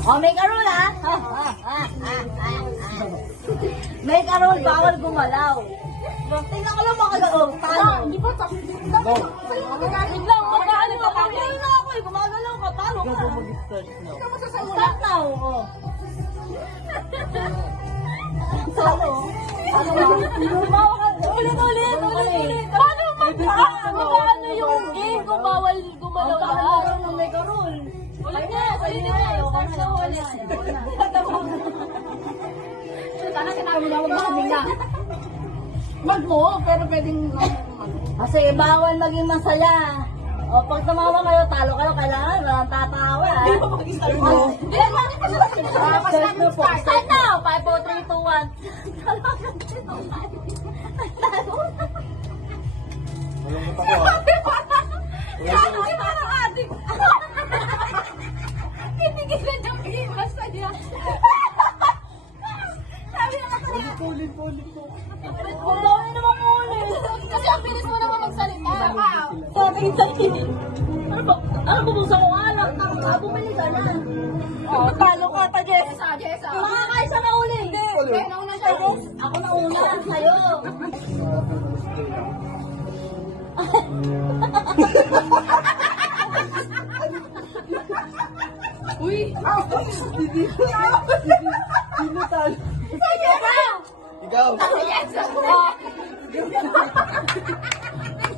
Oh, may karol ha? May karol, bawal gumalaw. Tingnan ko lang makagalaw. Talo. Hindi ba? Biglang, magkano ka pa? Gumagalaw na ako eh. Gumagalaw ka. Talo ka. Hindi ka masasamulan. Start now. Oh. Talo. Lumawa ka. Ulit. Paano magkano yung game kung bawal gumalaw na? Magkano ng may karol? Ulit na. Start na ulit. Sana sinabi na huwag makaming na. Mag mo, pero pwedeng... Kasi bawal maging masaya. O pag tumawa kayo, talo kayo, kailangan walang tatawa. Hindi mo mag-start mo. Hindi mo mag-start. Start now! 5, 4, 3, 2, 1. Ay, parang adik. Titigilan niya maging masaya. Sabi na masaya. Ulit po. Huwag daw na naman ulit. Kasi ang bilis mo naman magsalita. Sabi. Ano ba? Ano bubuksan ko alak? Bumili ka na. Talo ka ta, Jessa. Makakaisa na uli. Hindi. Nauna siya. Ako nauna. Sa'yo. Uy! Sino talo? Sa'yo na! Ikaw!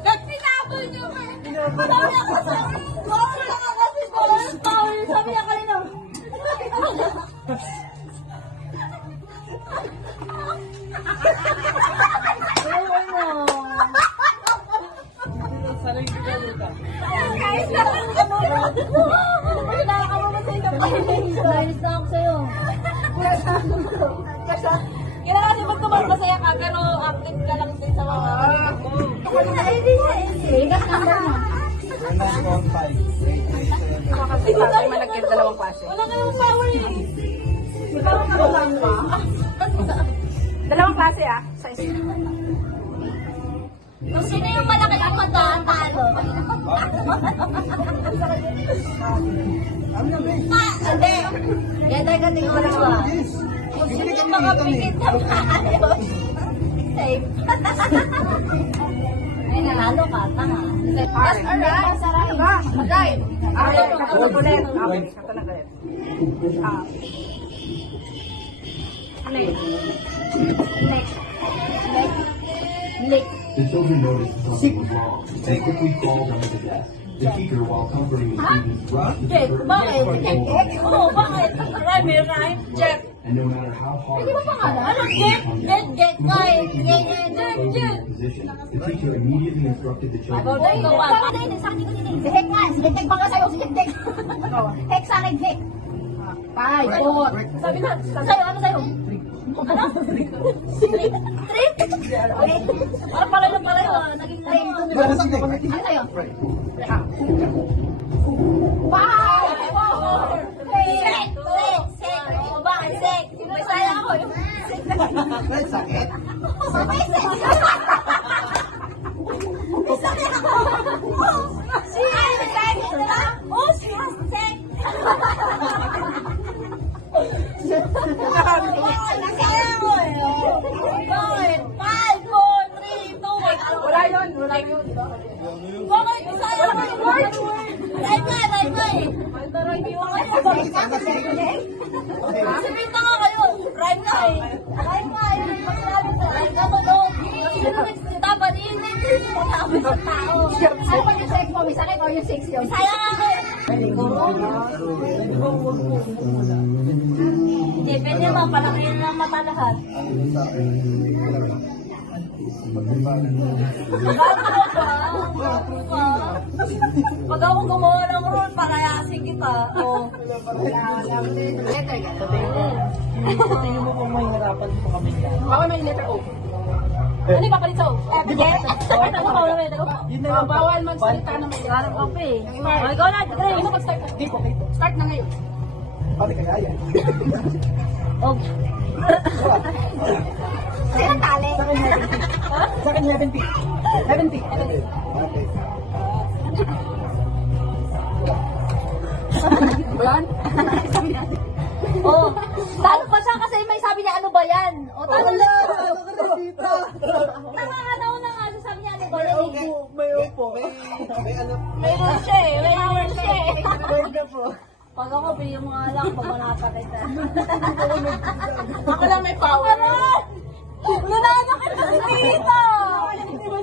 Nagsinabol niyo ka! Sabi ako sa... Bawal lang ako kasi bawal. Sabi niya kanina. Ewan mo. Sanay ko ka luta. Guys, nainis na ako sa'yo. Kailangan din magmasaya ka, pero active ka lang din sa mga Ikas number mo. 915. Kasi tatay malagyan dalawang klase. Wala ka yung power eh. Parang karolan pa. Dalawang klase ah. Size. Kung sino yung malaki ang talo. Hindi. Yan tayo kating dalawa. Kung sino yung makapikit na maayos. Safe. Ay, nanalo ka. Tanga. Yes, alright. Alright. Katunag ulit. Katunag ulit. Next. The children noticed something was wrong. They quickly crawled under the desk. The teacher, while comforting the students, rushed to the Check. curtain Bakit? to Oo, bakit? Rhyme. Check. And no matter how hard Hindi ba pangalan? Ano? Get. position, the teacher immediately instructed the children. Si Hek nga. Si Hek pa ka sa'yo. Si Hek. Hek sa akin, Hek. 5, 4. Sabi na. Sa'yo, ano sa'yo? Ano? Trip? Okay. Parang palayo. Naging trip. Ano sa'yo? 5, 4, 3, 2, 1. Bakit? Sek. May saya ako. Sakit? May sek. May sakit ako. Si Sek. Oh, si Sek. Nasaya ako eh. Bakit? 5, 4, 3, 2, 1. Wala yun. Bakit? Nasaya ako yung word. Right nga eh. Sabihin na nga kayo. Rhyme nga eh. Rhyme nga eh. Magsabi sa rhyme ka no. Dapat yun sa tao. Ano ba yung sex mo? May sakit o yung sex yun? Saya nga ako eh. Hindi, pwede naman. Palakihin ng mata lahat. Pag ako gumawa ng rule, palayasin kita. Oh. Tingin mo kung may harapan po kami yan. Bawal may letter O. Ano yung papalit sa'yo? Ano ba bawal may ito? Yun na lang. Bawal magsalita na may Garap ka pa eh. Oh, ikaw na. Try. Ano mag-start? Di po dito. Start na ngayon. Pati kagaya. Oh. Sino tali? Sa akin 11 feet. 11 feet. Okay. Bulan? Oh, talo pa siya kasi may sabi niya, ano ba yan? O, talo Wala! lang siya. Ako na dito! Tama ka na una nga, sabi niya, ano ba yan? May upo. May ano? May rules siya eh, may rules siya eh. Bird na po. Pag ako, bigyan mo nga lang, pag manapakit ka. Ako lang may power. Nanalo ka na dito! May